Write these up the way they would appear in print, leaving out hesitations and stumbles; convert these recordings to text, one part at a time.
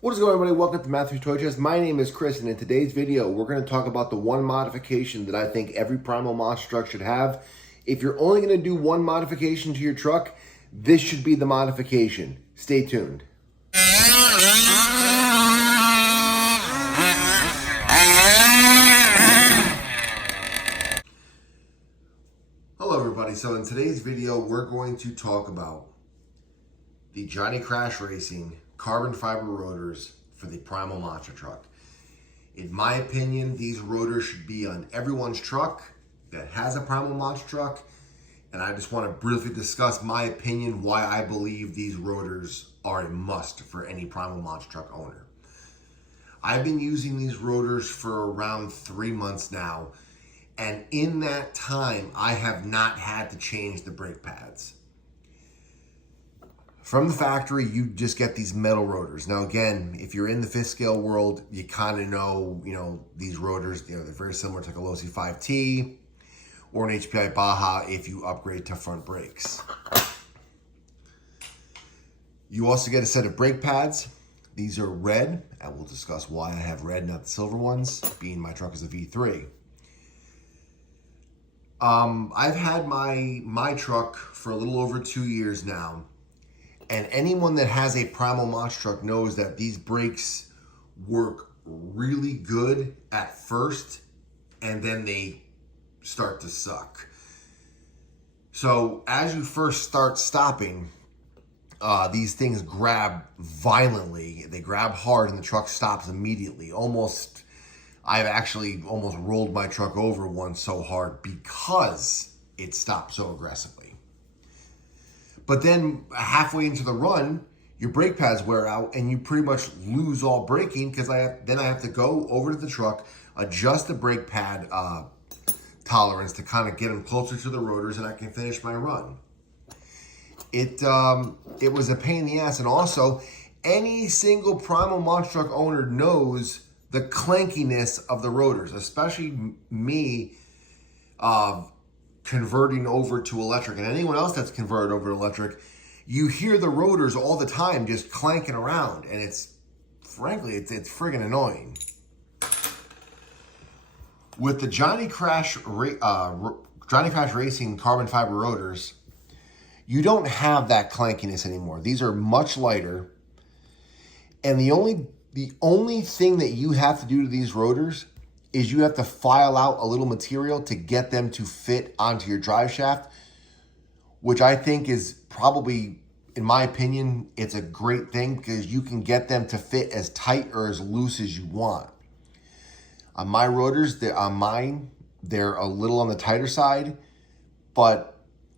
What is going on, everybody? Welcome to Matthew's Toy Chest. My name is Chris, and in today's video, we're going to talk about the one modification that I think every Primal monster truck should have. If you're only going to do one modification to your truck, this should be the modification. Stay tuned. Hello, everybody. So in today's video, we're going to talk about the Johnny Crash Racing carbon fiber rotors for the Primal monster truck. In my opinion, these rotors should be on everyone's truck that has a Primal monster truck, and I just want to briefly discuss my opinion why I believe these rotors are a must for any Primal monster truck owner. I've been using these rotors for around 3 months now, and in that time, I have not had to change the brake pads. From the factory, you just get these metal rotors. Now, again, if you're in the fifth scale world, you kind of know, these rotors, they're very similar to like a Losi 5T or an HPI Baja if you upgrade to front brakes. You also get a set of brake pads. These are red. I will discuss why I have red, not the silver ones, being my truck is a V3. I've had my truck for a little over 2 years now. And anyone that has a Primal monster truck knows that these brakes work really good at first, and then they start to suck. So as you first start stopping, these things grab violently. They grab hard and the truck stops immediately. I've actually almost rolled my truck over once so hard because it stopped so aggressively. But then halfway into the run, your brake pads wear out and you pretty much lose all braking because I have to go over to the truck, adjust the brake pad tolerance to kind of get them closer to the rotors, and I can finish my run. It was a pain in the ass, and also any single Primal monster truck owner knows the clankiness of the rotors, especially me. Converting over to electric, and anyone else that's converted over to electric, you hear the rotors all the time just clanking around, and it's friggin' annoying. With the Johnny Crash Racing carbon fiber rotors, you don't have that clankiness anymore. These are much lighter, and the only thing that you have to do to these rotors is you have to file out a little material to get them to fit onto your drive shaft, which I think is probably, in my opinion, it's a great thing because you can get them to fit as tight or as loose as you want. On my rotors, they're a little on the tighter side, but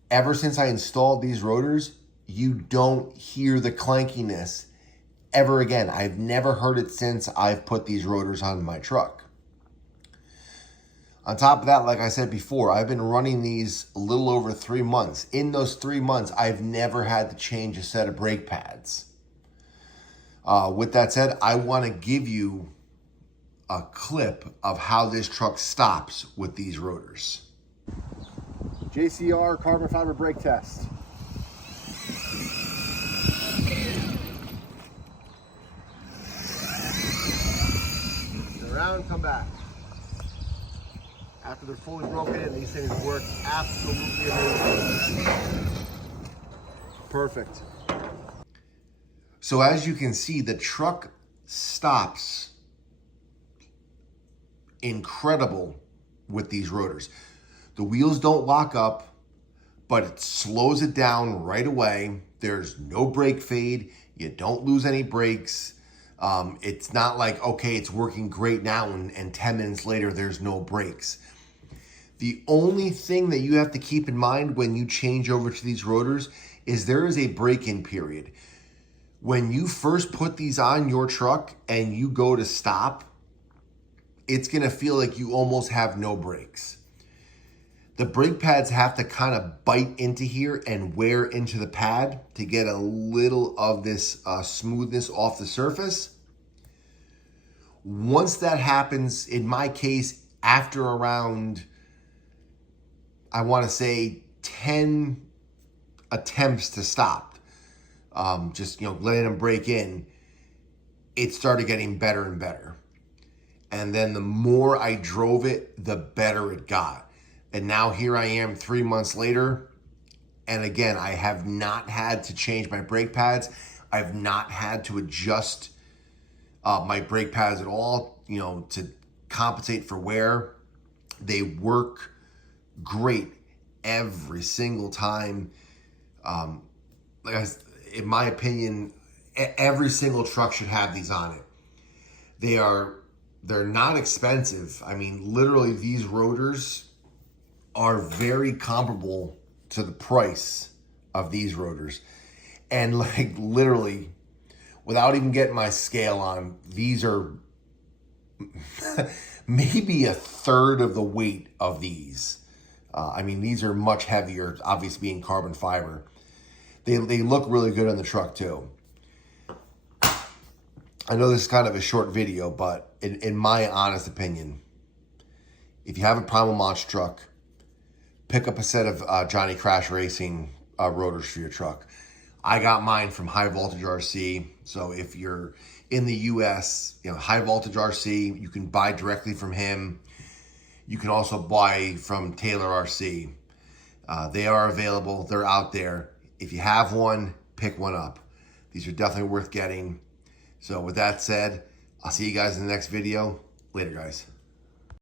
ever since I installed these rotors, you don't hear the clankiness ever again. I've never heard it since I've put these rotors on my truck. On top of that, like I said before, I've been running these a little over 3 months. In those 3 months, I've never had to change a set of brake pads. With that said, I want to give you a clip of how this truck stops with these rotors. JCR carbon fiber brake test. Turn around, come back. After they're fully broken in, these things work absolutely amazing. Perfect. So as you can see, the truck stops incredible with these rotors. The wheels don't lock up, but it slows it down right away. There's no brake fade. You don't lose any brakes. It's not like, okay, it's working great now and 10 minutes later, there's no brakes. The only thing that you have to keep in mind when you change over to these rotors is there is a break-in period. When you first put these on your truck and you go to stop, it's going to feel like you almost have no brakes. The brake pads have to kind of bite into here and wear into the pad to get a little of this smoothness off the surface. Once that happens, in my case, after around, I want to say 10 attempts to stop, just letting them break in, it started getting better and better. And then the more I drove it, the better it got. And now here I am 3 months later. And again, I have not had to change my brake pads. I've not had to adjust my brake pads at all, to compensate for wear. They work great every single time. In my opinion, every single truck should have these on it. They're not expensive. I mean, literally, these rotors are very comparable to the price of these rotors. And like literally, without even getting my scale on, these are maybe a third of the weight of these. I mean, these are much heavier, obviously being carbon fiber. They look really good on the truck too. I know this is kind of a short video, but in my honest opinion, if you have a Primal MT truck, pick up a set of Johnny Crash Racing rotors for your truck. I got mine from High Voltage RC. So if you're in the US, High Voltage RC, you can buy directly from him. You can also buy from Taylor RC. They are available. They're out there. If you have one, pick one up. These are definitely worth getting. So with that said, I'll see you guys in the next video. Later, guys.